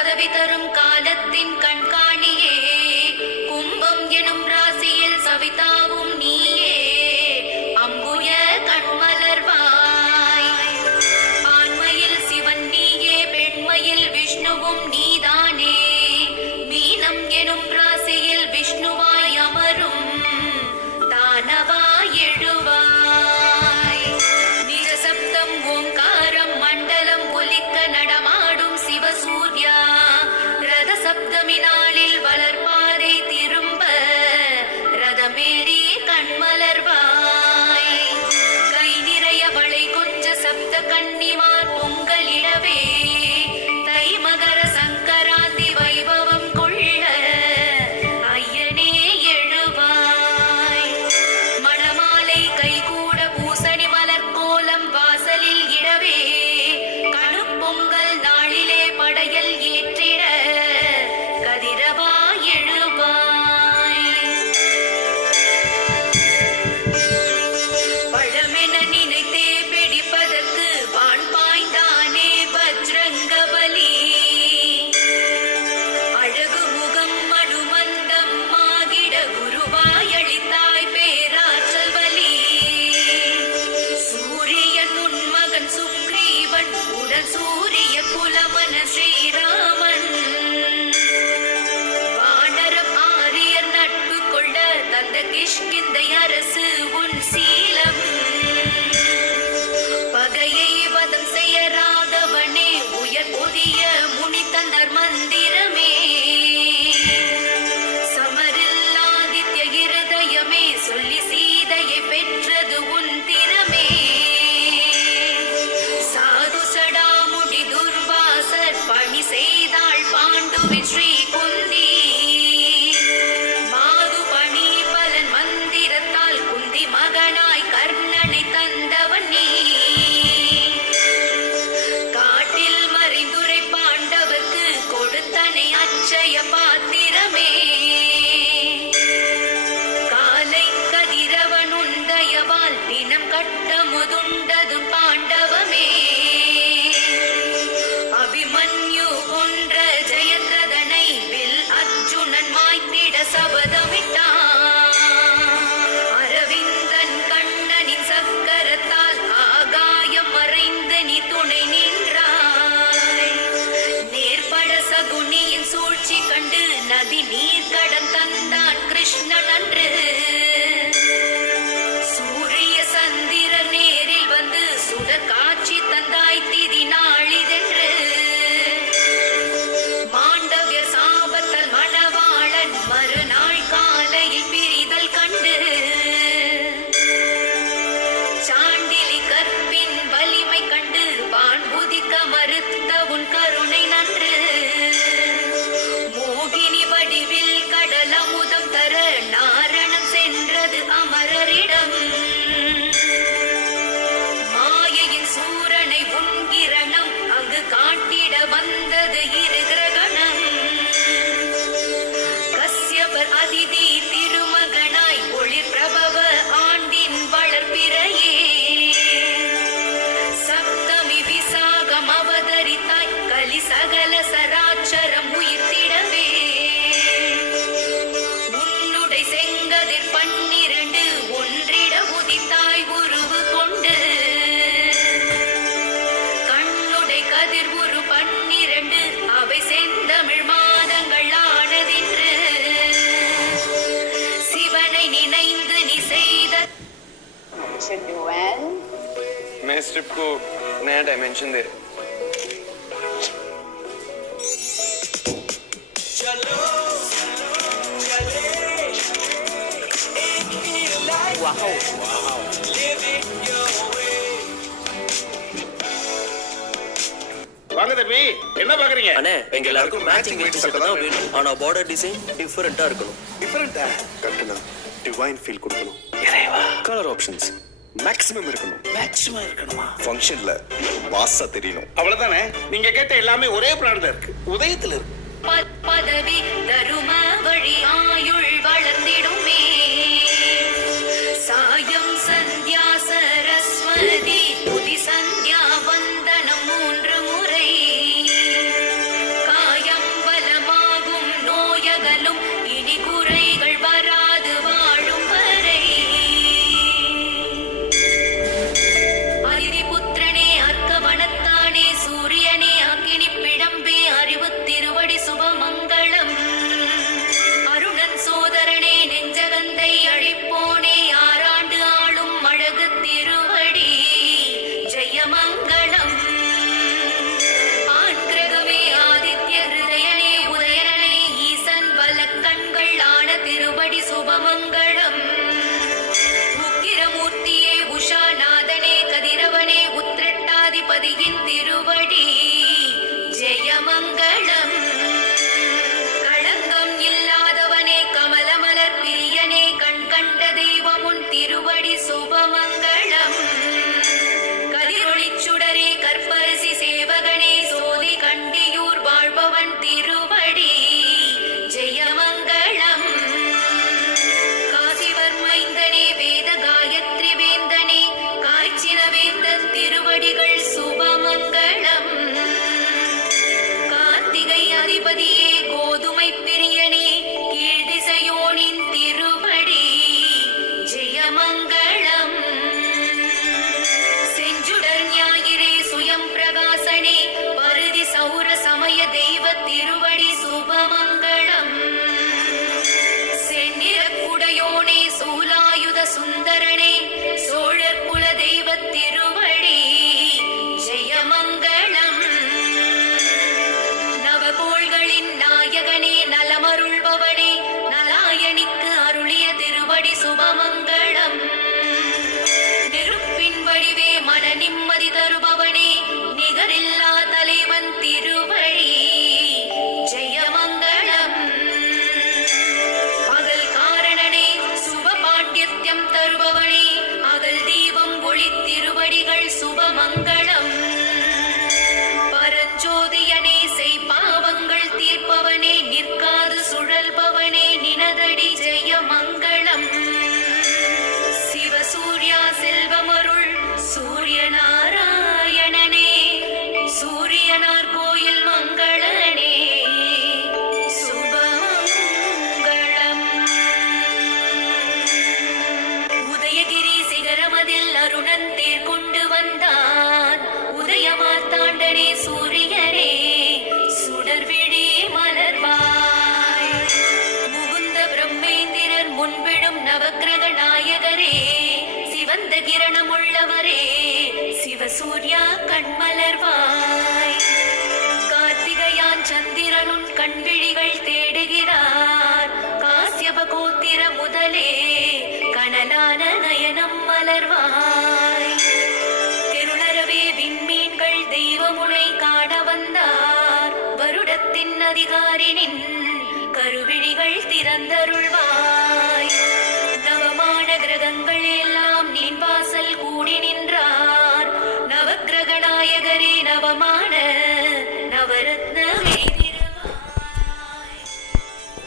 பதவி தரும் காலத்தின் கண்காணியே, கும்பம் எனும் ராசியில் சவிதாவும் நீயே, அம்புய கண்மலர்வாய். ஆண்மையில் சிவன் நீயே, பெண்மையில் விஷ்ணுவும் நீதானே, மீனம் எனும் ராசியில் விஷ்ணுவாய் அமரும் தானவாய் எழுவாய். நிஜசப்தம் ஓங்காரம் மண்டலம் ஒலிக்க நடமாடும் சிவசூர்யா, ரத சப்தமினாளில் வளர்பாதை திரும்ப ரதமேறி கண்மலர்வாய். கை நிறைய வளை கொஞ்ச சப்த கன்னிமார் பொங்கலிடவே, தை மகர சங்கராந்தி வைபவம் கொள்ள ஐயனே எழுவாய். மணமாலை கைகூட பூசணி மலர் கோலம் வாசலில் இடவே, கணுப்பொங்கல் நாளிலே படையல் ஏற்றிட கதிரவா எழுவாய். பழமென நினைத்தே பிடிப்பதற்கு வான் பாய்ந்தானே வஜ்ரங்கபலி. அழகு முகம் மடுமந்தம் ஆகிட குருவாய் அளித்தாய் பேராற்றல் வலி. சூரியன் உன் மகன் சுக்ரீவன் உடன் சூரிய குலமன ஸ்ரீராமன். வானரம் ஆரியர் நட்பு கொள்ள தந்த கிஷ்கிந்தை அரசு உன் சீலம். பகையை வதம் செய்ய ராகவனே, உயர் புதிய முனி தந்தர் மந்திரமே. சமரில்லாதித்ய இருதயமே, சொல்லி சீதையை பெற்றது உன் திறமே. சாது சடாமுடி துர்வாசர் பணி செய்தாள் பாண்டுவின் ஸ்ரீ குந்தி. மாது பணி பலன் மந்திரத்தால் குந்தி மகனாய் கர்ணனை தந்தவன் நீ. காட்டில் மறைந்துரை பாண்டவர்க்கு கொடுத்தனை அச்சய பாத்திரமே. காலை கதிரவன் உந்தயவால் தினம் கட்ட முதுண்டது பாண்டவமே. அபிமன்யு கொன்ற ஜெயத்ரதனை வில் அர்ஜுனன் மாய்த்திட சபதமிட்டான். அரவிந்தன் கண்ணனின் சக்கரத்தால் ஆகாயம் மறைந்து நீ துணை நின்றாய். நேர்பட சகுனியின் சூழ்ச்சி கண்டு நதி நீர் கடன் தந்தான் கிருஷ்ணன் அன்று. சூரிய சந்திரர் நேரில் வந்து சுடர் காட்சி தந்தாய் திதி நாளிதென்று. மாண்டவிய சாபத்தல் மணவாளன் மறுநாள் காலையில் பிரிதல் கண்டு. சாண்டிலி கற்பின் வலிமை கண்டு வான் உதிக்க மறுத்த உன் கருணை நன்று. மோகினி வடிவில் கடல் அமுதம் தர நாரணம் சென்றது அமரரிடம். மாயையின் சூரனை உன்கிரணம் அங்கு காட்டிட வந்தது இரு கிரகணம். கஸ்யபர் அதிதி திருமகனாய் ஒளிர் பிரபவ ஆண்டின் வளர்ப்பிறையே. சப்தமி விசாகம் அவதரித்தாய் கலி சகல சராச்சரம் உயிர்த்திடவே. உன்னுடை செங்கதிர் 12 ஒன்றிட உதித்தாய் உருவு கொண்டு. கண்ணுடை கதிர் உரு 12 அவை செந்தமிழ் மாதங்கள் ஆனதென்று. சிவனை நினைந்து நீ செய்த मैं इस ट्रिप को नया डायमेंशन दे रहा हूं। வாங்க தம்பி, என்ன பாக்குறீங்க? அண்ணே, எங்க எல்லாருக்கும் மேட்சிங் வேட்டி சட்டை தான் வேணும். ஆனா பார்டர் டிசைன் டிஃபரெண்டா இருக்கணும். டிஃபரெண்டா கரெக்டா டிவைன் ஃபீல் கொடுக்கணும். இறைவா, கலர் ஆப்ஷன்ஸ் மேக்ஸிமம் இருக்கணும். மேக்ஸிமம் இருக்கணுமா? ஃபங்க்ஷன்ல வாசா தெரியணும். அவ்வளவுதானே. நீங்க கேட்ட எல்லாமே ஒரே பிராண்ட்ல இருக்கு, உதயத்துல இருக்கு. பதவி தரும வழி ஆயுள் வளர்ந்திடுமே. சாயம் சந்தியா சரஸ்வதி புதி சந்தியா வந்தனம் 3 முறை. காயம் ஐயனார் கோயில் மங்களனே சுபமங்களம். உதயகிரி சிகரமதில் அருணன் தேர் கொண்டு வந்தான். உதயமார்த்தாண்டனே சூரியனே சுடர்விழி மலர்வாய். முகுந்த பிரம்மேந்திரர் முன்பிடும் நவக்கிரக நாயகரே சிவந்த கிரணமுள்ளவரே சிவசூர்யா கண்மலர்வாய். கார்த்திகையான் சந்திரனுன் கண்விழிகள் தேடுகிறார். காசியப கோத்திர முதலே கனலான நயனம் மலர்வாய். திருநரவே விண்மீன்கள் தெய்வமுனை காண வந்தார். வருடத்தின் அதிகாரினின் கருவிழிகள் திறந்தருள்வாய். நவமான கிரகங்கள் எல்லாம் நின் வாசல் கூடி நின்றார். நவக்கிரக நாயகரே நவமான